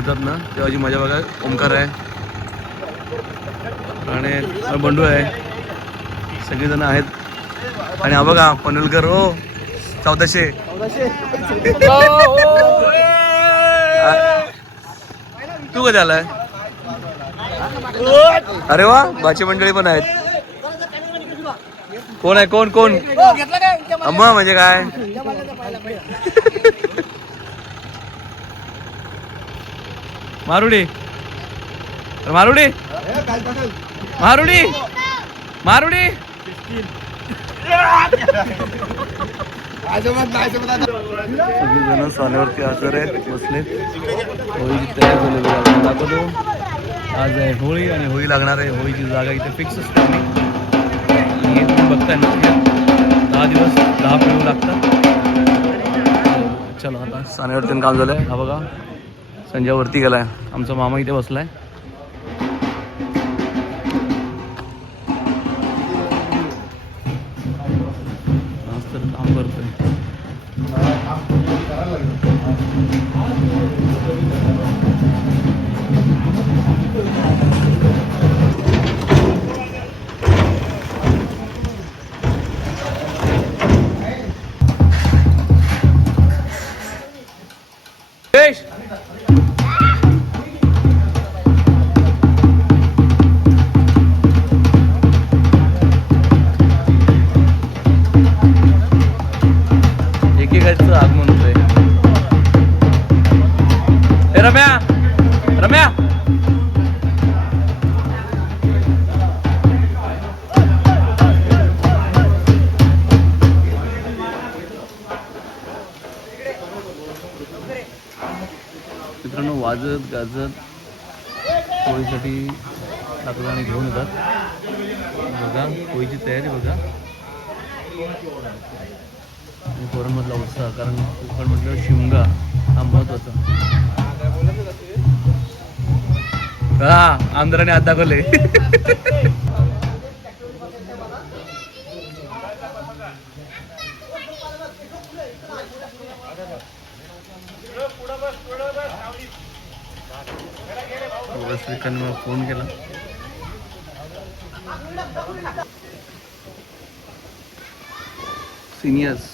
येतात ना तेव्हाची मजा बघा. ओमकार आहे आणि बंडू आहे, सगळेजण आहेत. आणि हा बघा पनवेलकर हो 1400. तू कधी आलाय? अरे वा, बाची मंडळी पण आहेत. कोण आहे? कोण कोण? अम्मा म्हणजे काय? मारुडी मारुडी मारुडी मारुडी. सगळीजण सोन्यावरती हजर आहेत, बसलेत. होळीची तयारी झालेली आहे. दाखवतो आज आहे होळी आणि होळी लागणार आहे. होळीची जागा इथे फिक्स असते. हे तुम्ही बघताय ना, 10 दिवस 10 पेरू लागतात. चलो आता सोन्यावरती काम झालंय. हा बघा संजय वरती गेलाय, आमचा मामा इथे बसलाय. आज तर काम करतोय. एकेकाचं आगमन होतंय. ए रम्या रम्या, मित्रांनो वाजत गाजत होळीसाठी लाकडाने घेऊन येतात. बघा होळीची तयारी बघा. आणि कोकणमधला उत्साह, कारण कोकण म्हटलं शिमगा हा महत्वाचा. हा आंध्राने हात दाखवले. श्रीकांत मला फोन केला. सिनियर्स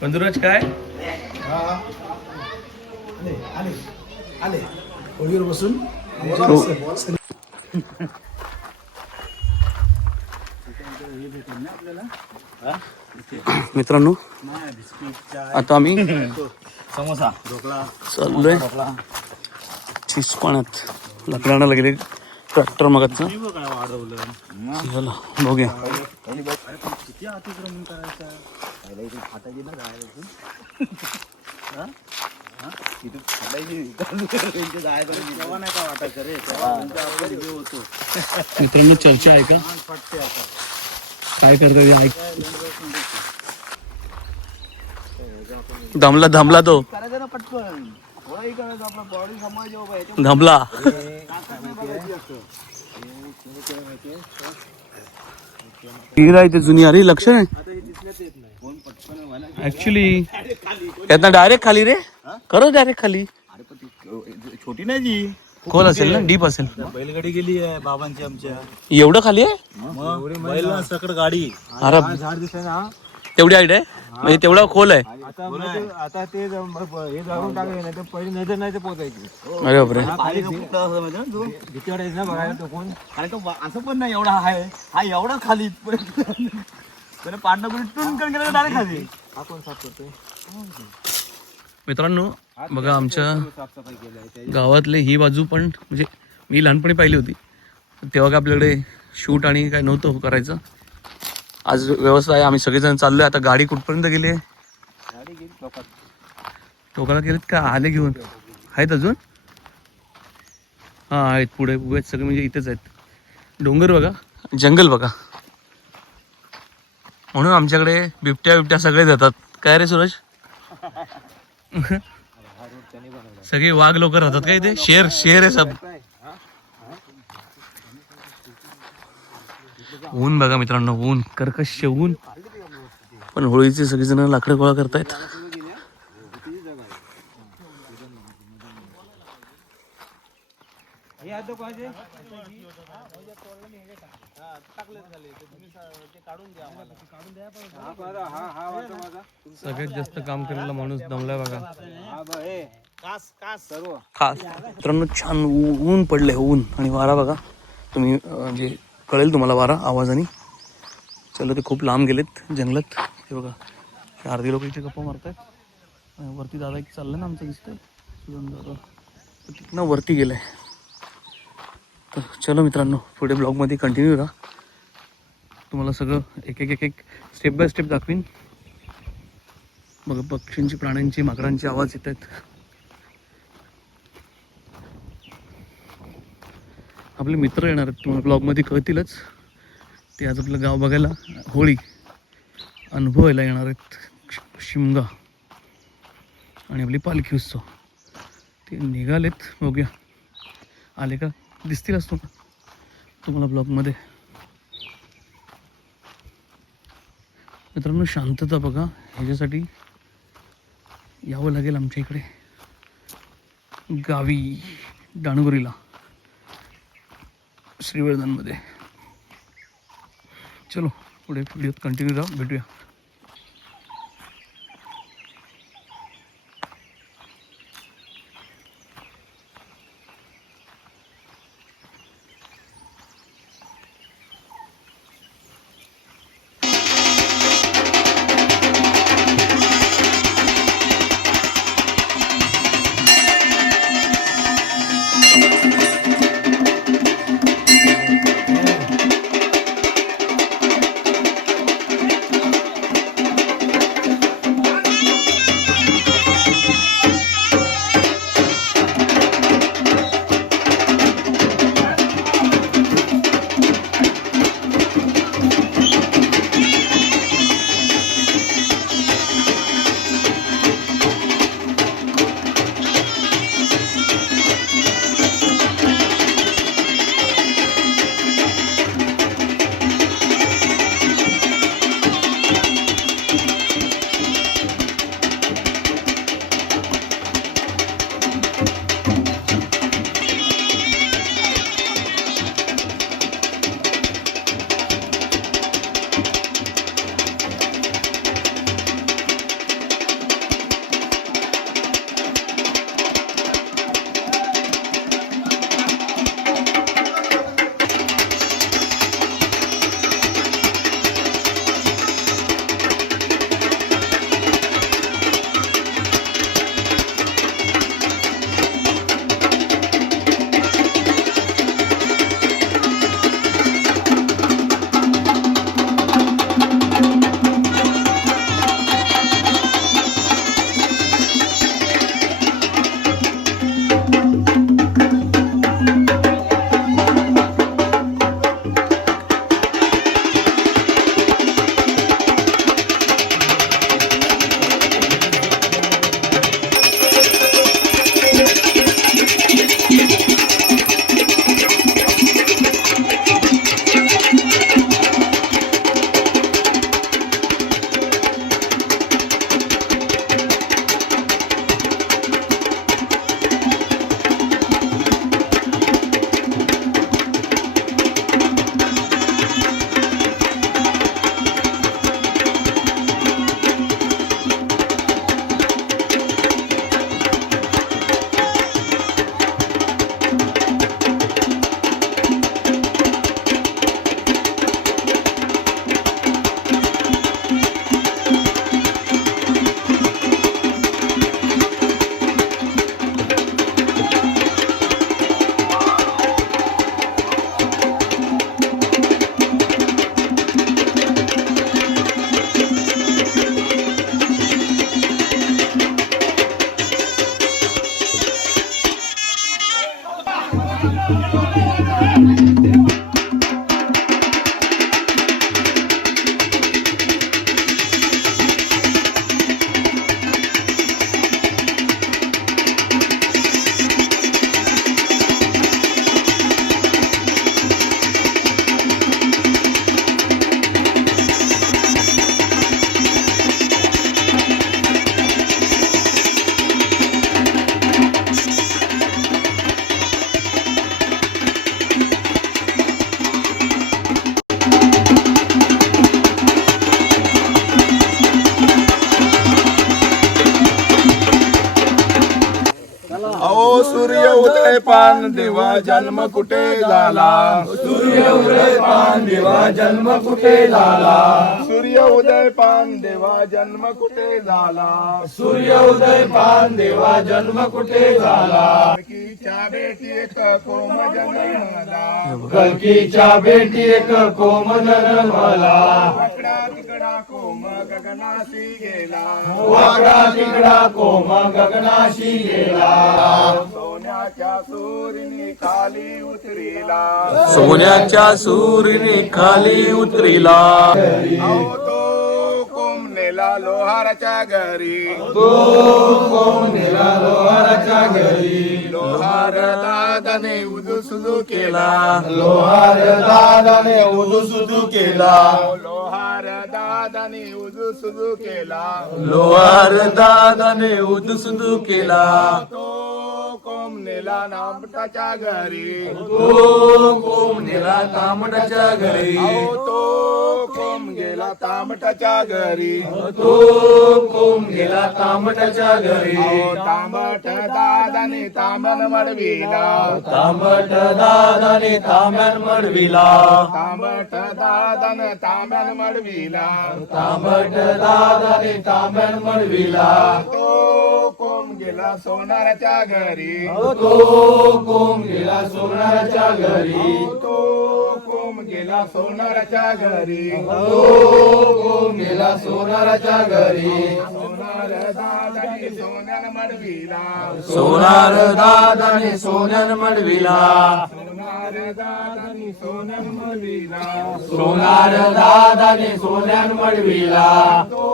पंधुराज काय आले होळीवर बसून मित्रांनो आता आम्ही समोसा चाललोय चिसपाण्यात. लाकडांना लागले ट्रॅक्टर मगाचं. चला बघूया. किती अतिक्रमण करायचं फाटायची ना मित्रांनो चर्चा आहे का? काय करता ऐक. दमला तो दमला. इथे जुनी अरे लक्ष नाही ऍक्च्युली. यातनं डायरेक्ट खाली रे, खरंच डायरेक्ट खाली. छोटी नाही जी, खोल असेल ना, डीप असेल. बैलगाडी गेली आहे बाबांची आमच्या. एवढं खाली आहे बैल सकड गाडी. अरे झाड दिसतंय ना, तेवढी हाईट आहे म्हणजे तेवढा खोल आहे. आता ते हे जाळून टाकले नाही तर पहिली नजर नाही तर पोहोचायची. अरे बापरे. भीती वाटायची ना बघायला तो कोण. आणि तो असं पण नाही एवढा आहे, हा एवढा खाली पांढरा टून गेला डायरेक्ट खाली. हा कोण साफ करतोय? मित्रांनो बघा आमच्या गावातले ही बाजू पण म्हणजे मी लहानपणी पाहिली होती तेव्हा काय आपल्याकडे शूट आणि काय नव्हतं करायचं. आज व्यवस्था आहे, आम्ही सगळेजण चाललोय. आता गाडी कुठपर्यंत गेली आहे? टोकाला गेलेत का? आले घेऊन आहेत अजून? हां आहेत पुढे उभे आहेत सगळे, म्हणजे इथेच आहेत. डोंगर बघा, जंगल बघा, म्हणून आमच्याकडे बिबट्या सगळे जातात. काय रे सूरज? सगळे वाघ लोक राहतात काय ते? शेर आहे सब. ऊन बघा मित्रांनो, ऊन, कर्कश ऊन. पण होळीचे सगळेजण लाकडं गोळा करतायत. सगळ्यात जास्त काम केलेला माणूस दमलाय बघा. खास मित्रांनो, छान ऊन पडलंय, ऊन आणि वारा बघा. तुम्ही म्हणजे कळेल तुम्हाला वारा आवाजाने. चला ते खूप लांब गेलेत जंगलात. हे बघा, अर्धी लोक इथे गप्पा मारतायत. वरती दादा एक चाललं ना आमचं, दिसतंय सुगंध दादा, तिथनं वरती गेलाय. तर चलो मित्रांनो, पुढे ब्लॉगमध्ये कंटिन्यू राहा. तुम्हाला सगळं एक एक स्टेप बाय स्टेप दाखवीन. बघा, पक्ष्यांची, प्राण्यांची, माकडांचे आवाज येत आहेत. आपले मित्र येणार आहेत, तुम्हाला ब्लॉगमध्ये कळतीलच. ते आज आपलं गाव बघायला, होळी अनुभवायला येणार आहेत. शिमगा आणि आपली पालखी उत्सव ते निघालेत. बघूया आले का, दिसतील असतो का तुम्हाला ब्लॉगमध्ये. मित्रांनो, शांतता बघा, ह्याच्यासाठी यावं लागेल आमच्या इकडे गावी, डाणगुरीला, श्रीवर्धनमध्ये. चलो पुढे व्हिडिओत कंटिन्यू राहा, भेटूया. सूर्य उदय पान देवा जन्म कुठे झाला सूर्य उदय पान देवा जन्म कुठे झाला सूर्य उदय पान देवा जन्म कुठे झाला सूर्य उदय पान देवा जन्म कुठे झाला कल्कीच्या बेटी एक कोम जन्मला कल्कीच्या बेटी एक कोम जन्मला वाकडा तिकडा कोम गगनाशी गेला वाकडा तिकडा कोम गगनाशी गेला सोन्याच्या सूरीने खाली उतरीला सोन्याच्या सूरीने खाली उतरीला अहो तो कोम नेला लोहाराच्या घरी तो कोण नेला लोहाराच्या घरी लोहार दादाने उदुसुदू केला लोहार दादाने उदुसुदू केला लोहार दादाने उदुसुदू केला लोहार दादाने उदुसुदू केला तो कोम नेला नामटाच्या घरी तो कोम नेला तांबटाच्या घरी अहो तो कोम गेला तांबटाच्या घरी तो कोम गेला तांबटाच्या घरी अहो तांबट दादाने तांबन मडविला तांबट दादाने तांब्यान मडविला तांबट दादाने तांब्यान मडविला तांबट दादाने तांब्यान मडविला तो कोम गेला सोनाराच्या घरी तो कोम गेला सोनाराच्या घरी तो कोम गेला सोनाराच्या घरी तो कोम गेला सोनाराच्या घरी सोनार दादाने सोन्यान मडविला सोनार दादाने सोन्यान मडविला सोनार दादाने सोन्यान मडविला सोनार दादाने सोन्यान मडविला तो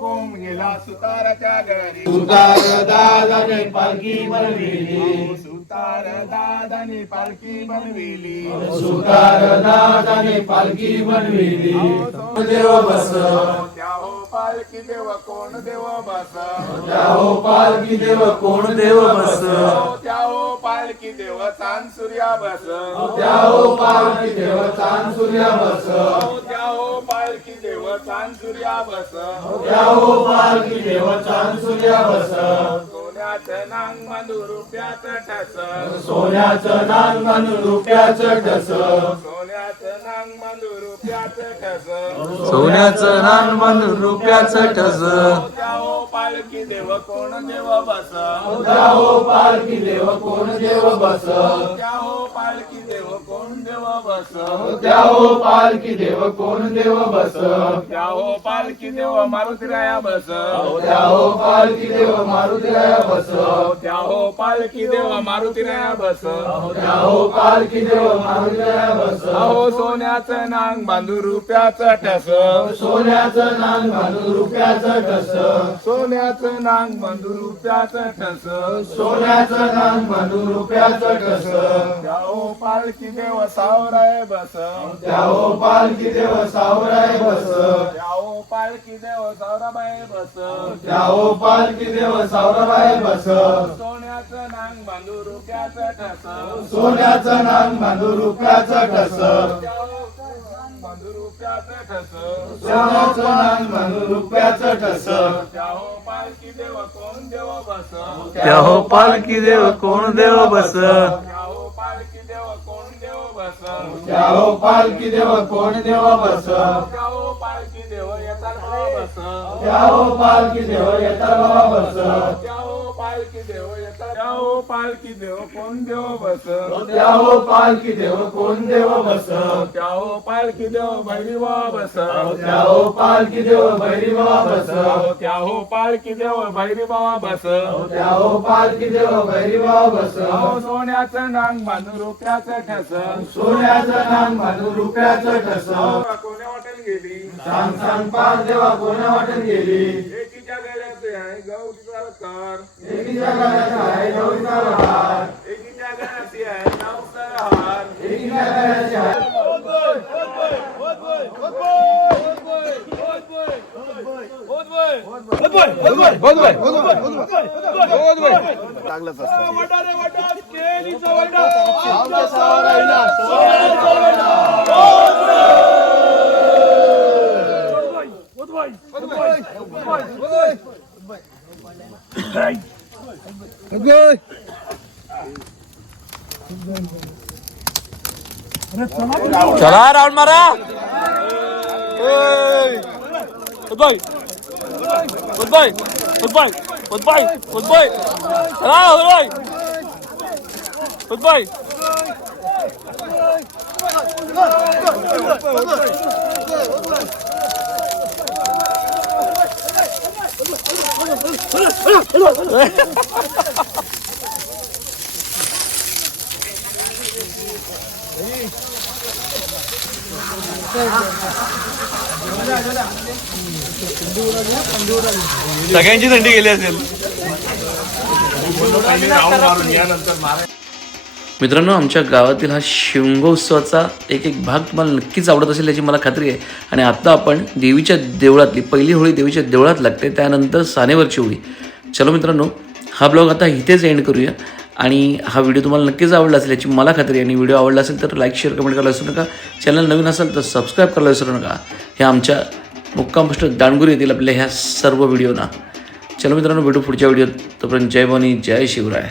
कोम गेला सुताराच्या घरी सुतार दादाने पालखी बनविली सुतार दादाने पालखी बनविली सुतार दादाने पालखी बनविली देव बस त्या हो पालखी देव कोण देव बस त्या हो पालखी देव कोण देव बस त्या हो पालखी देव चांद सूर्या बस त्या हो पालखी देव चांद सूर्या बस त्या हो पालखी देव चांद सूर्या बस त्या हो पालखी देव चांद सूर्या बस सोन्याचं नांग बांधू रुपयाचं ठस सोन्याचं नांग बांधून रुपयाचं ठस सोन्याचं नांग बांधू रुपयाचं ठस सोन्याचं नांग बांधून रुपयाचं ठस त्या हो पालखी देव कोण देव बस त्या हो पालखी देव कोण देव बस त्या हो पालखी देव कोण देव बस त्या हो पालखी देव कोण देव बस त्या हो पालखी देव मारुतीराया बस त्या हो पालखी देव मारुतीराया बस त्या हो पालखी देव मारुतीराया बस त्या हो पालखी देव मारुतीराया बस अहो सोन्याचं नांग बांधू रुपयाचं ठस सोन्याचं नांग बांधून रुपयाचं ठस सोन्याचं नांग बांधू रुपयाचं ठस सोन्याचं नांग बांधून रुपयाचं ठस त्या हो पालखी देव सावराय बस त्या हो पालखी देव सावराय बस त्या हो पालखी देव सावराबाई बस त्या हो पालखी देव सावराबाई बस सोन्याचं नांग बांधू रुपयाचं ठस सोन्याचं नांग बांधून रुपयाचं ठस त्या हो बांधू रुपयाचं ठस सोन्याचं नांग बांधून रुपयाचं ठस त्या हो पालखी देव कोण देव बस त्या हो पालखी देव कोण देव बस त्या हो पालखी देव कोण देव बस त्या हो पालखी देव कोण देव बस त्या हो पालखी देव येतात बस त्या हो पालखी देव येता बाबा बस त्या हो पालखी देव येतात त्या हो पालखी देव कोण देव बस त्या हो पालखी देव कोण देव बस त्या हो पालखी देव भैरी बाबा बस त्या हो पालखी देव भैरी बाबा बस त्या हो पालखी देव भैरी बाबा बस त्या हो पालखी देव भैरी बाबा बस अहो सोन्याचं नांग बांधून रुपयाचं ठस सोन्याचं नांग बांधून रुपयाचं ठस कोण्या वाटेल गेली सांग सांग पार देवा कोण्या वाटेल गेली एकीच्या गळ्याचे आहे गौरीचा हार एकीच्या गळ्याचा आहे गौरीचा हार एकीच्या गळ्याची आहे नावचा हार एकीच्या गळ्याची आहे चला राऊंड मारा. गुड बाय सगळ्यांची थंडी गेली असेल. मित्रांनो, आमच्या गावातील हा शिमगोत्सवाचा एक भाग तुम्हाला नक्कीच आवडत असेल याची मला खात्री आहे. आणि आता आपण देवीच्या देवळातली पहिली होळी देवीच्या देवळात लागते, त्यानंतर सानेवरची होळी. चलो मित्रांनो, हा ब्लॉग आता इथेच एंड करूया. आणि हा व्हिडिओ तुम्हाला नक्कीच आवडला असेल याची मला खात्री आहे. आणि व्हिडिओ आवडला असेल तर लाईक शेअर कमेंट करायला विसरू नका. चॅनल नवीन असेल तर सबस्क्राईब करायला विसरू नका. हे आमच्या मुक्काम पोस्ट दांडगुरी येतील आपल्या ह्या सर्व व्हिडिओना. चलो मित्रांनो, भेटू पुढच्या व्हिडिओत. तोपर्यंत जय भवानी, जय शिवराय.